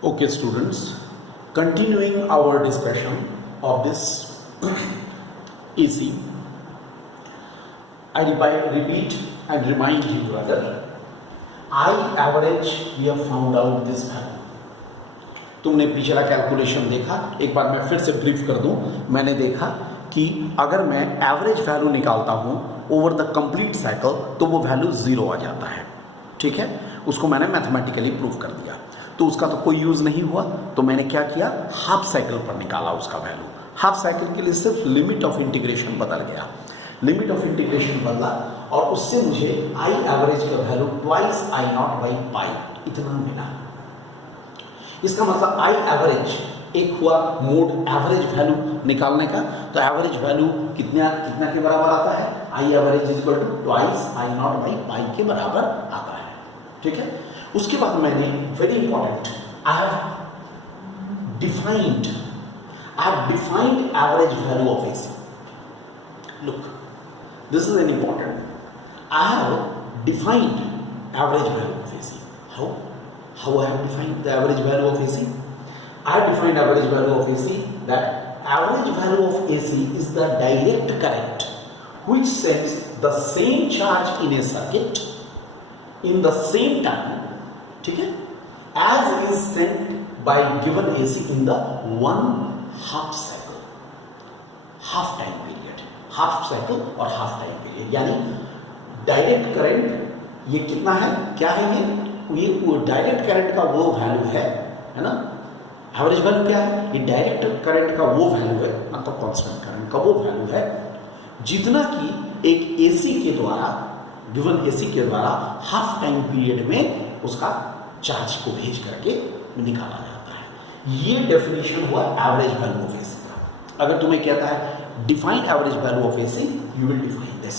Okay, students, continuing our discussion of this AC, I repeat and remind you, brother, I average we have found out this value. तुमने पिछला calculation देखा, एक बार मैं फिर से brief कर दूं. मैंने देखा कि अगर मैं एवरेज वैल्यू निकालता हूं ओवर द कंप्लीट साइकिल तो वो वैल्यू जीरो आ जाता है. ठीक है, उसको मैंने मैथमेटिकली प्रूव कर दिया. तो उसका तो कोई यूज नहीं हुआ, तो मैंने क्या किया, हाफ साइकिल पर निकाला उसका वैल्यू. हाफ साइकिल के लिए सिर्फ लिमिट ऑफ इंटीग्रेशन बदल गया. लिमिट ऑफ इंटीग्रेशन बदला और उससे मुझे आई एवरेज का value twice I not by पाई इतना मिला. इसका मतलब आई एवरेज एक हुआ मोड एवरेज वैल्यू निकालने का. तो एवरेज वैल्यू कितना के बराबर आता है, I average is equal to twice I not by pi के बराबर आता है. ठीक है, उसके बाद मैंने very important I have defined average value of AC. Look, this is an important. I have defined average value of AC. How I have defined the average value of AC? I have defined average value of AC that average value of AC is the direct current which sends the same charge in a circuit in the same time, ठीक है, as it is sent by given AC in the one half cycle, half time period, half cycle और half time period. यानी direct current ये कितना है, क्या है ये वो डायरेक्ट करंट का वो वैल्यू है ना. एवरेज वैल्यू क्या है, ये डायरेक्ट करंट का वो वैल्यू है, मतलब कांस्टेंट करंट का वो वैल्यू है जितना कि एक एसी के द्वारा, गिवन एसी के द्वारा हाफ टाइम पीरियड में उसका चार्ज को भेज करके निकाला जाता है. ये डेफिनेशन हुआ एवरेज वैल्यू ऑफ एसी का. अगर तुम्हें कहता है define average value of AC, you will define this.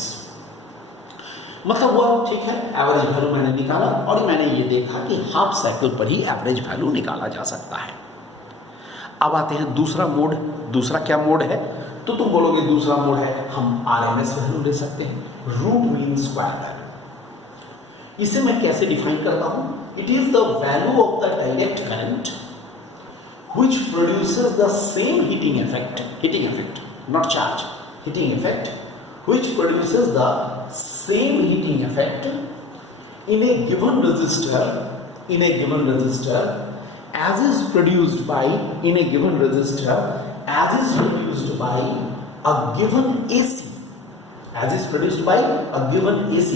मतलब वो ठीक है, एवरेज वैल्यू मैंने निकाला और मैंने ये देखा कि हाफ साइकिल पर ही एवरेज वैल्यू निकाला जा सकता है. अब आते हैं दूसरा मोड. दूसरा क्या मोड है, तो तुम बोलोगे दूसरा मोड है हम आरएमएस वैल्यू ले सकते हैं, रूट मीन स्क्वायर वैल्यू. इसे मैं कैसे डिफाइन करता हूं, it is the value of the direct current which produces the same heating effect not charge, heating effect which produces the same heating effect in a given resistor as is produced by a given AC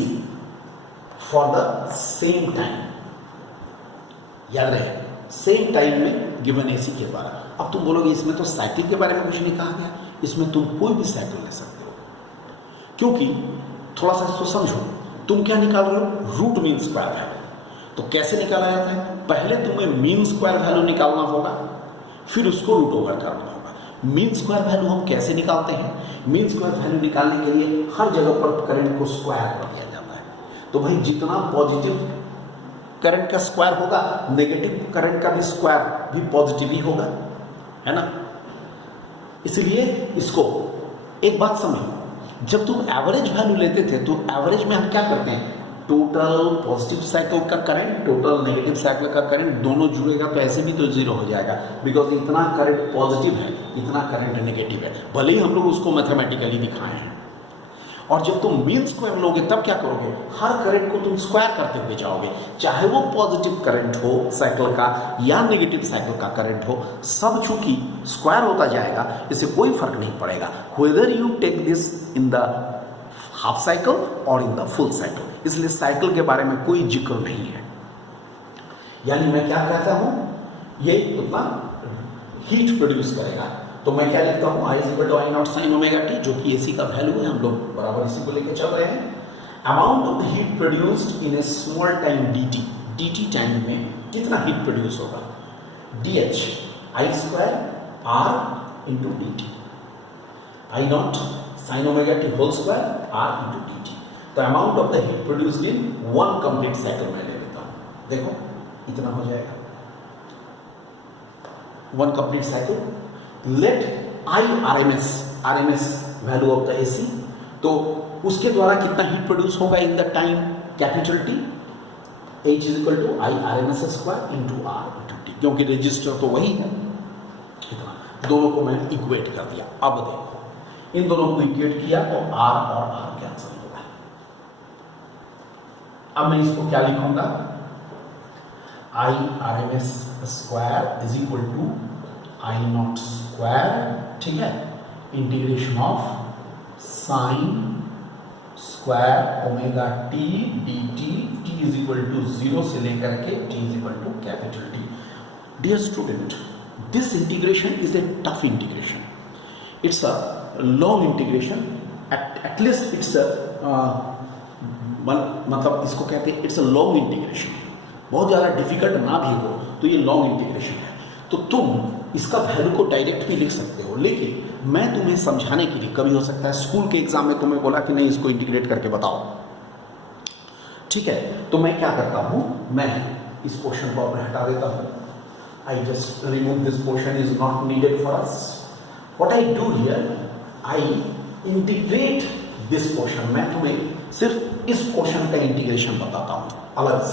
for the same time. याद रहे, same time में given AC के द्वारा. अब तुम बोलोगे इसमें तो साइकिल के बारे में कुछ नहीं कहा गया. इसमें तुम कोई भी साइकिल ले सकते हो, क्योंकि थोड़ा सा इसको समझो. तुम क्या निकाल रहे हो, रूट मीन स्क्वायर वैल्यू. तो कैसे निकाला जाता है, पहले तुम्हें मीन स्क्वायर वैल्यू निकालना होगा, फिर उसको रूट ओवर करना होगा. मीन स्क्वायर वैल्यू हम कैसे निकालते हैं, मीन स्क्वायर वैल्यू निकालने के लिए हर जगह पर करंट को स्क्वायर कर दिया जाता है. तो भाई जितना पॉजिटिव करंट का स्क्वायर होगा, नेगेटिव करंट का भी स्क्वायर भी पॉजिटिव ही होगा, है ना. इसलिए इसको एक बात समझो, जब तुम एवरेज वैल्यू लेते थे तो एवरेज में हम क्या करते हैं, टोटल पॉजिटिव साइकिल का करंट, टोटल नेगेटिव साइकिल का करंट दोनों जुड़ेगा तो ऐसे भी तो जीरो हो जाएगा, बिकॉज इतना करंट पॉजिटिव है, इतना करंट नेगेटिव है. भले ही हम लोग उसको मैथमेटिकली दिखाए हैं. और जब तुम मीन स्क्वायर लोगे तब क्या करोगे, हर करंट को तुम स्क्वायर करते हुए जाओगे, चाहे वो पॉजिटिव करंट हो साइकिल का या नेगेटिव साइकिल का करंट हो, सब चूंकि स्क्वायर होता जाएगा, इससे कोई फर्क नहीं पड़ेगा whether you take this in the half cycle और इन द फुल साइकिल. इसलिए साइकिल के बारे में कोई जिक्र नहीं है. यानी मैं क्या कहता हूं, ये उतना हीट प्रोड्यूस करेगा. तो मैं क्या लिखता हूँ, I is equal to I not sine omega T, जो कि एसी का वैल्यू है. हम लोग बराबर इसी को लेकर चल रहे हैं. Amount of the heat produced in a small time dt time में कितना हीट प्रोड्यूस होगा, dH I square R into D T, I not sine omega T whole square R into D T. तो amount of the heat produced in one complete cycle मैं ले लेता हूँ. देखो इतना हो जाएगा one complete cycle. Let I RMS value of the AC, तो उसके द्वारा कितना हीट प्रोड्यूस होगा in the time capital T, H is equal to I R M S square into R into T. क्योंकि रजिस्टर तो वही है। इतना दोनों को मैंने इक्वेट कर दिया। अब देखो इन दोनों को इक्वेट किया तो r और r कैंसिल होगा। अब मैं इसको क्या लिखूंगा, I R M S square is equal to I not square, ठीक है, integration of sine square omega T D T, T is equal to 0 से लेकर के T is equal to capital T. Dear student, this integration is a tough integration, it's a long integration, at least it's मतलब इसको कहते हैं it's a long integration. बहुत ज़्यादा difficult ना भी हो तो ये लॉन्ग इंटीग्रेशन है। तो तुम इसका वैल्यू को डायरेक्ट भी लिख सकते हो, लेकिन मैं तुम्हें समझाने के लिए, कभी हो सकता है स्कूल के एग्जाम में तुम्हें बोला कि नहीं इसको इंटीग्रेट करके बताओ, ठीक है, तो मैं क्या करता हूं, मैं इस पोर्शन को मैं हटा देता हूं। I just remove this portion, is not needed for us. What I do here, I integrate this portion. मैं तुम्हें सिर्फ इस पोर्शन का इंटीग्रेशन बताता हूं अलग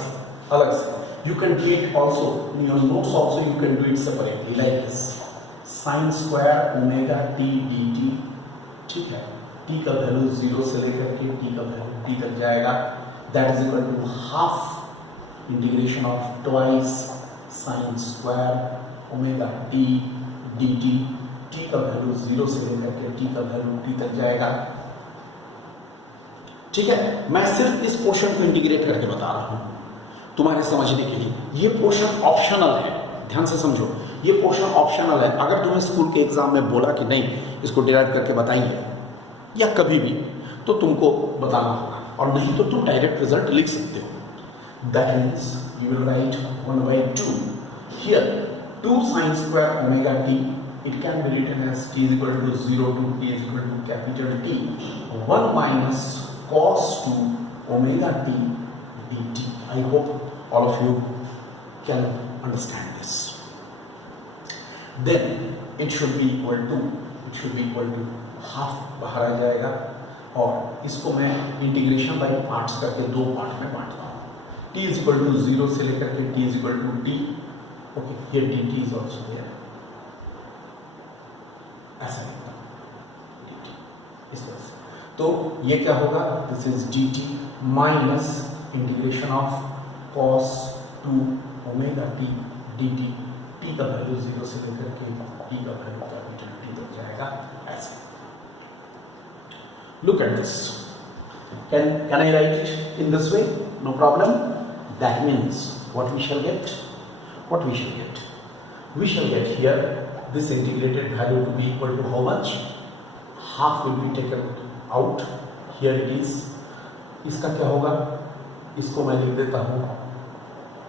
से। You can create also in your notes also, you can do it separately like this, sin square omega t dt, ठीक है, t का वैल्यू 0 से लेकर के t का वैल्यू t तक जाएगा, that is equal to half integration of twice sin square omega t dt, t का वैल्यू 0 से लेकर के t का वैल्यू t तक जाएगा, ठीक है। मैं सिर्फ इस पोर्शन को इंटीग्रेट करके बता रहा हूं तुम्हारे समझने के लिए। ये पोर्शन ऑप्शनल है, ध्यान से समझो, ये पोर्शन ऑप्शनल है। अगर तुम्हें स्कूल के एग्जाम में बोला कि नहीं इसको डिराइव करके बताइए या कभी भी, तो तुमको बताना होगा, और नहीं तो तुम डायरेक्ट रिजल्ट लिख सकते हो। That means you will write 1/2 here 2 sin square omega t, it can be written as t is equal to 0 to t is equal to capital T, 1 minus cos 2 omega t dt. I hope all of you can understand this. Then it should be equal to half बाहर आ जाएगा, और इसको मैं integration by parts करके 2 part में बांटता हूँ। t is equal to 0 से लेकर के t is equal to t, okay, here dt is also there, ऐसा लिखता हूँ dt इस तरह से। तो ये क्या होगा, this is dt minus integration of cos 2 omega t dt, t का वैल्यू 0 से लेकर के t का वैल्यू कैपिटल T तक जाएगा, ऐसे। Look at this. Can I write it in this way? No problem. That means what we shall get? What we shall get? We shall get here this integrated value to be equal to how much? Half will be taken out. Here it is. इसका क्या होगा? इसको मैं लिख देता हूँ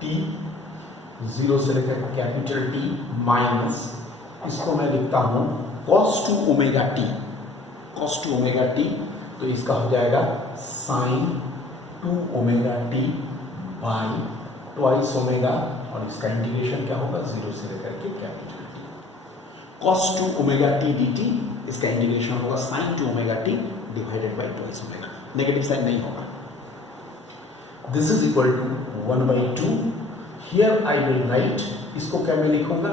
t 0 से लेकर कैपिटल T माइनस, इसको मैं लिखता हूँ cos 2 omega t, cos 2 omega t, तो इसका हो जाएगा sin 2 omega t by twice omega, और इसका इंटीग्रेशन क्या होगा 0 से लेकर के capital T, cos 2 omega t dt, इसका इंटीग्रेशन होगा sin 2 omega t divided by twice omega, negative sine नहीं होगा। This is equal to 1/2. Here I will write, इसको क्या मैं लिखूंगा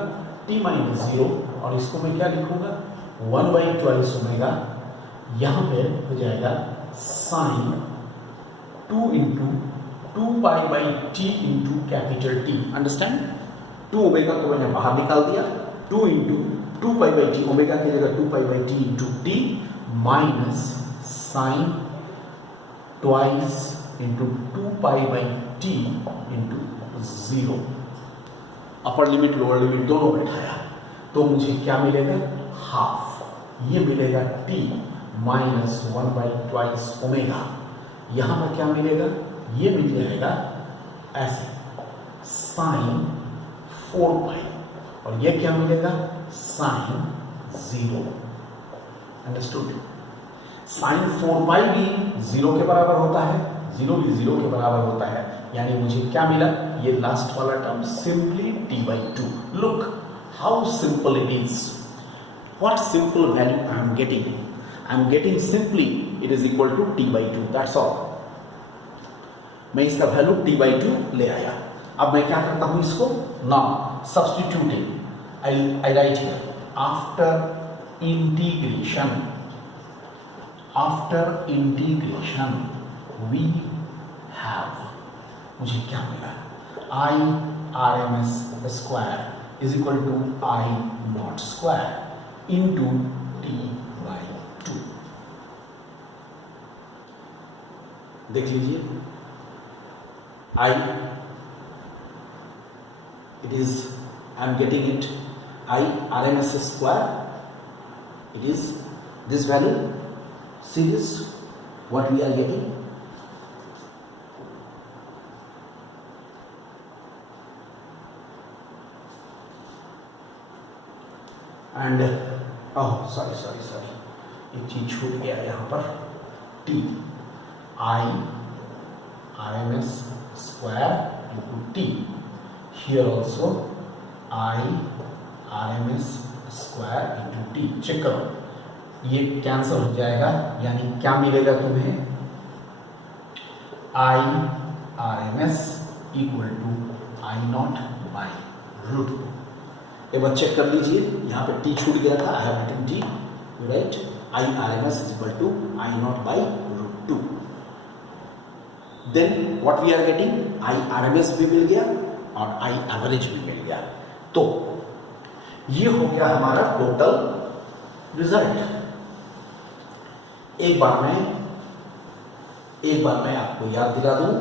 t minus 0, और इसको मैं क्या लिखूंगा 1/2 ओमेगा, यहाँ पे हो जाएगा sin 2 into 2 pi by t into capital T. Understand? 2 omega को मैंने बाहर निकाल दिया, 2 into 2 pi by t, omega की जगह 2 pi by t into t minus sin twice into 2 pi by t into 0, upper limit lower limit दोनों बैठाया, तो मुझे क्या मिलेगा हाफ, ये मिलेगा t माइनस 1/2 ओमेगा, यहाँ पर क्या मिलेगा, ये मिल जाएगा ऐसे साइन 4 पाई, और ये क्या मिलेगा साइन 0। अंडरस्टूड? साइन 4 पाई भी 0 के बराबर होता है, 0 भी 0 के बराबर होता है, यानी मुझे क्या मिला, ये लास्ट वाला term simply t/2। Look how simple it is, what simple value I am getting, I am getting simply it is equal to t/2, that's all. मैं इसका वैल्यू t/2 ले आया। अब मैं क्या करता हूं इसको, ना substituting, I write here, after integration we have, मुझे क्या मिला, I RMS square is equal to I naught square into T by 2. देख लीजिए, I, it is, I am getting it, I RMS square, it is this value. See this, what we are getting, and oh sorry, एक चीज छूट गया यहाँ पर, T I RMS square into T, here also I RMS square into T. Check करो, ये cancel हो जाएगा, यानी क्या मिलेगा तुम्हें, I RMS equal to I not by root. एक बार चेक कर लीजिए, यहाँ पे T छूट गया था, I have written T, right, I RMS is equal to I not by root 2. Then what we are getting, I RMS भी मिल गया और I एवरेज भी मिल गया। तो ये हो गया हमारा टोटल रिजल्ट। एक बार मैं आपको याद दिला दूं,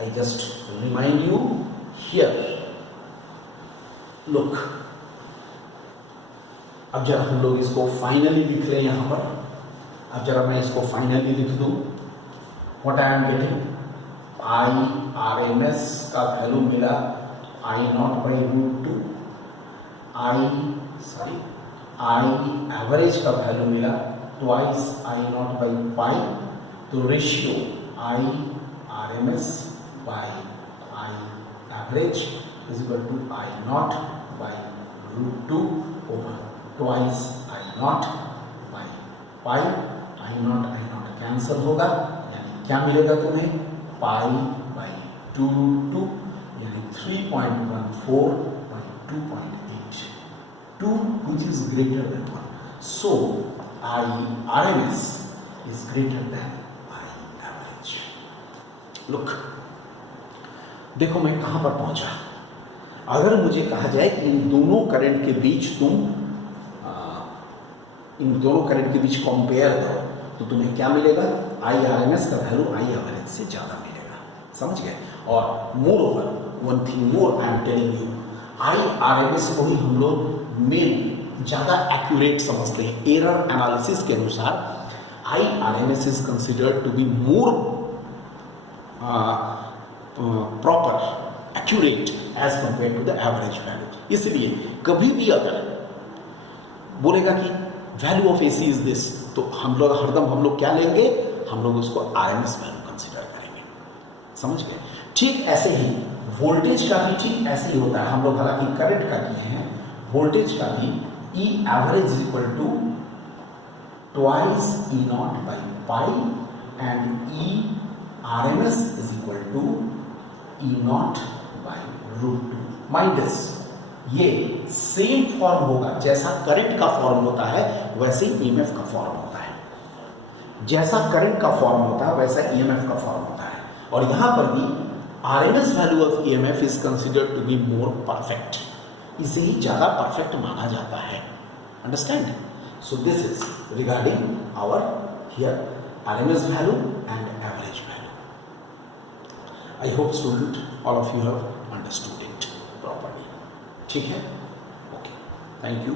I just remind you here, look, अब जरा हम लोग इसको फाइनली लिख लें यहां पर, अब जरा मैं इसको फाइनली लिख दूं, what I am getting, I RMS का वैल्यू मिला I not by root 2, I average का वैल्यू मिला ट्वाइस I नॉट बाई पाई, तो ratio I RMS by I average is equal to I not by root 2 over twice I not by pi, I not cancel होगा, यानी क्या मिलेगा तुम्हें, pi by 2 root 2, यानी 3.14 by 2.8, 2 which is greater than 1. So I RMS is greater than I average. Look, देखो मैं कहां पर पहुंचा। अगर मुझे कहा जाए कि इन दोनों करंट के बीच कंपेयर करो, तो तुम्हें क्या मिलेगा, I RMS का वैल्यू I एवरेज से ज्यादा मिलेगा, समझ गए। और more over one thing more I am telling you, I RMS को ही हम लोग मेन ज़्यादा एक्यूरेट समझते हैं। एरर एनालिसिस के अनुसार I RMS is considered to be more proper accurate as compare to the average value. इसलिए कभी भी अगर बोलेगा कि value of AC is this, तो हम लोग क्या लेंगे, हम लोग उसको RMS वैल्यू कंसिडर करेंगे, समझ गए। ठीक ऐसे ही वोल्टेज का भी ठीक ऐसे ही होता है, हम लोग हालांकि करंट का किए हैं, वोल्टेज का भी E average is equal to twice E not by pi and E RMS is equal to E not by root 2। Mind this, ये सेम फॉर्म होगा, जैसा करंट का फॉर्म होता है वैसे ही EMF का फॉर्म होता है, जैसा करंट का फॉर्म होता है वैसा EMF का फॉर्म होता है। और यहां पर भी RMS value of EMF is considered to be more perfect, इसे ही ज्यादा परफेक्ट माना जाता है, understand. So this is regarding our here RMS value and average value. I hope student all of you have understood it properly, ठीक है, okay, thank you.